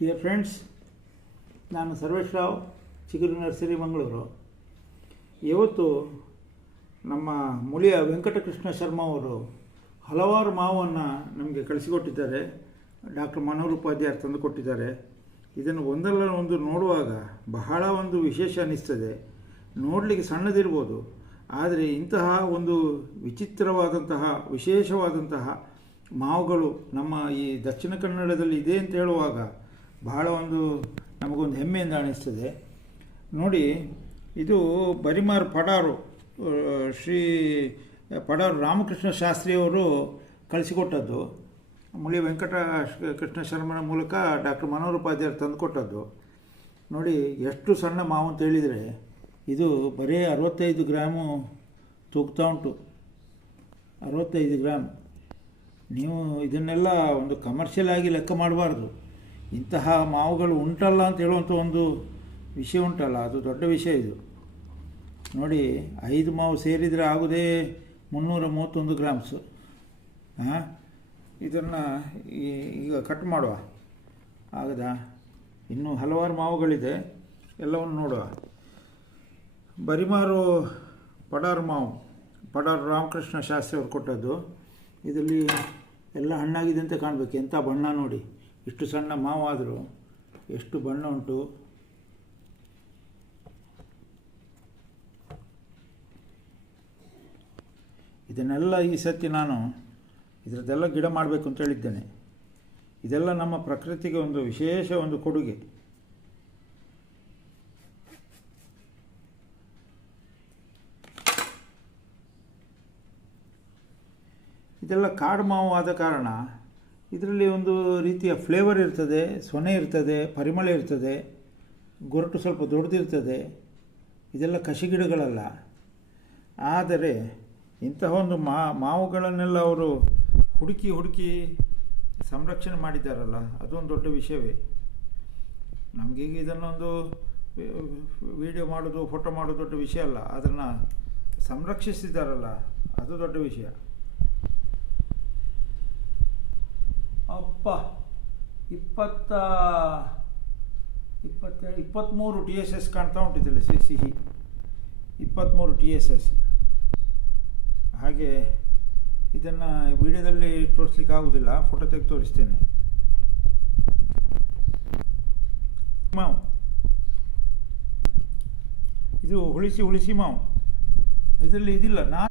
Dear friends, ನಾನು ಸರ್ವೇಶ್ ರಾವ್, ಚಿಗುರು nursery, Mangaluru. ಇವತ್ತು ನಮ್ಮ ಮುಳಿಯ ವೆಂಕಟಕೃಷ್ಣ ಶರ್ಮಾ ಅವರು ಹಲವಾರು ಮಾವನ್ನು ನಮಗೆ ಕಳಿಸಿಕೊಟ್ಟಿದ್ದಾರೆ. ಡಾಕ್ಟರ್ ಮನೋಹರ್ ಉಪಾಧ್ಯಾಯರು ತಂದು ಕೊಟ್ಟಿದ್ದಾರೆ. ಇದನ್ನು ಒಂದಲ್ಲ ಒಂದು ನೋಡುವಾಗ ಬಹಳ ಒಂದು ವಿಶೇಷ ಅನ್ನಿಸ್ತದೆ. ನೋಡಲಿಕ್ಕೆ ಸಣ್ಣದಿರ್ಬೋದು, ಆದರೆ ಇಂತಹ ಒಂದು ವಿಚಿತ್ರವಾದಂತಹ ವಿಶೇಷವಾದಂತಹ ಮಾವುಗಳು ನಮ್ಮ ಈ ದಕ್ಷಿಣ ಕನ್ನಡದಲ್ಲಿ ಇದೆ ಅಂತ ಹೇಳುವಾಗ ಬಹಳ ಒಂದು ನಮಗೊಂದು ಹೆಮ್ಮೆಯಿಂದ ಅನಿಸ್ತದೆ. ನೋಡಿ, ಇದು ಬರಿಮಾರ್ ಪಡಾರು, ಶ್ರೀ ಪಡಾರು ರಾಮಕೃಷ್ಣ ಶಾಸ್ತ್ರಿಯವರು ಕಳಿಸಿಕೊಟ್ಟದ್ದು. ಮುಳಿ ವೆಂಕಟಕೃಷ್ಣ ಶರ್ಮನ ಮೂಲಕ ಡಾಕ್ಟರ್ ಮನೋಹರ್ ಉಪಾಧ್ಯಾಯರು ತಂದುಕೊಟ್ಟದ್ದು. ನೋಡಿ ಎಷ್ಟು ಸಣ್ಣ ಮಾವು ಅಂತ ಹೇಳಿದರೆ, ಇದು ಬರೀ 65 ಗ್ರಾಮು ತೂಗ್ತಾ ಉಂಟು. 65 ಗ್ರಾಮ್. ನೀವು ಇದನ್ನೆಲ್ಲ ಒಂದು ಕಮರ್ಷಿಯಲ್ ಆಗಿ ಲೆಕ್ಕ ಮಾಡಬಾರ್ದು. ಇಂತಹ ಮಾವುಗಳು ಉಂಟಲ್ಲ ಅಂತ ಹೇಳುವಂಥ ಒಂದು ವಿಷಯ ಉಂಟಲ್ಲ, ಅದು ದೊಡ್ಡ ವಿಷಯ. ಇದು ನೋಡಿ, 5 ಮಾವು ಸೇರಿದರೆ ಆಗೋದೇ 331 ಗ್ರಾಮ್ಸು. ಇದನ್ನು ಈಗ ಕಟ್ ಮಾಡುವ. ಆಗದಾ? ಇನ್ನೂ ಹಲವಾರು ಮಾವುಗಳಿದೆ, ಎಲ್ಲವನ್ನು ನೋಡುವ. ಬರಿಮಾರು ಪಡಾರು ಮಾವು, ಪಡಾರು ರಾಮಕೃಷ್ಣ ಶಾಸ್ತ್ರಿ ಅವರು ಕೊಟ್ಟದ್ದು. ಇದರಲ್ಲಿ ಎಲ್ಲ ಹಣ್ಣಾಗಿದೆ ಅಂತ ಕಾಣಬೇಕು. ಎಂಥ ಬಣ್ಣ ನೋಡಿ, ಇಷ್ಟು ಸಣ್ಣ ಮಾವು ಆದರೂ ಎಷ್ಟು ಬಣ್ಣ ಉಂಟು. ಇದನ್ನೆಲ್ಲ ಈ ಸತಿ ನಾನು ಇದರದ್ದೆಲ್ಲ ಗಿಡ ಮಾಡಬೇಕು ಅಂತ ಹೇಳಿದ್ದೇನೆ. ಇದೆಲ್ಲ ನಮ್ಮ ಪ್ರಕೃತಿಗೆ ಒಂದು ವಿಶೇಷ ಒಂದು ಕೊಡುಗೆ. ಇದೆಲ್ಲ ಕಾಡು ಮಾವು ಆದ ಕಾರಣ ಇದರಲ್ಲಿ ಒಂದು ರೀತಿಯ ಫ್ಲೇವರ್ ಇರ್ತದೆ, ಸೊನೆ ಇರ್ತದೆ, ಪರಿಮಳ ಇರ್ತದೆ, ಗೊರಟು ಸ್ವಲ್ಪ ದೊಡ್ಡದಿರ್ತದೆ. ಇದೆಲ್ಲ ಕಸಿ ಗಿಡಗಳಲ್ಲ. ಆದರೆ ಇಂತಹ ಒಂದು ಮಾವುಗಳನ್ನೆಲ್ಲ ಅವರು ಹುಡುಕಿ ಸಂರಕ್ಷಣೆ ಮಾಡಿದ್ದಾರಲ್ಲ, ಅದೊಂದು ದೊಡ್ಡ ವಿಷಯವೇ. ನಮಗೀಗ ಇದನ್ನೊಂದು ವಿಡಿಯೋ ಮಾಡೋದು, ಫೋಟೋ ಮಾಡೋದು ದೊಡ್ಡ ವಿಷಯ ಅಲ್ಲ. ಅದನ್ನು ಸಂರಕ್ಷಿಸಿದ್ದಾರಲ್ಲ, ಅದು ದೊಡ್ಡ ವಿಷಯ. ಅಪ್ಪ, 23 TSS ಕಾಣ್ತಾ ಉಂಟಿದ್ದಿಲ್ಲ, ಸಿಹಿ 23 TSS. ಹಾಗೆ ಇದನ್ನು ವಿಡಿಯೋದಲ್ಲಿ ತೋರಿಸ್ಲಿಕ್ಕೆ ಆಗೋದಿಲ್ಲ, ಫೋಟೋ ತೆಗೆದು ತೋರಿಸ್ತೇನೆ. ಮಾವು ಇದು ಹುಳಿಸಿ ಮಾವು. ಇದರಲ್ಲಿ ಇದಿಲ್ಲ. ನಾನು